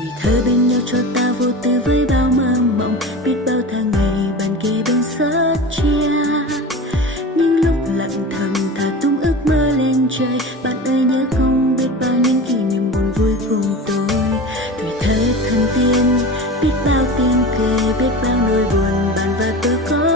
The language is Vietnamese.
Tuổi thơ bên nhau cho ta vô tư với bao mơ mộng, biết bao tháng ngày bàn kề bên sớt chia. Những lúc lặng thầm thả tung ước mơ lên trời, bạn ơi nhớ không biết bao những kỷ niệm buồn vui cùng tôi. Tuổi thơ thần tiên biết bao tiếng cười, biết bao nỗi buồn bạn và tôi có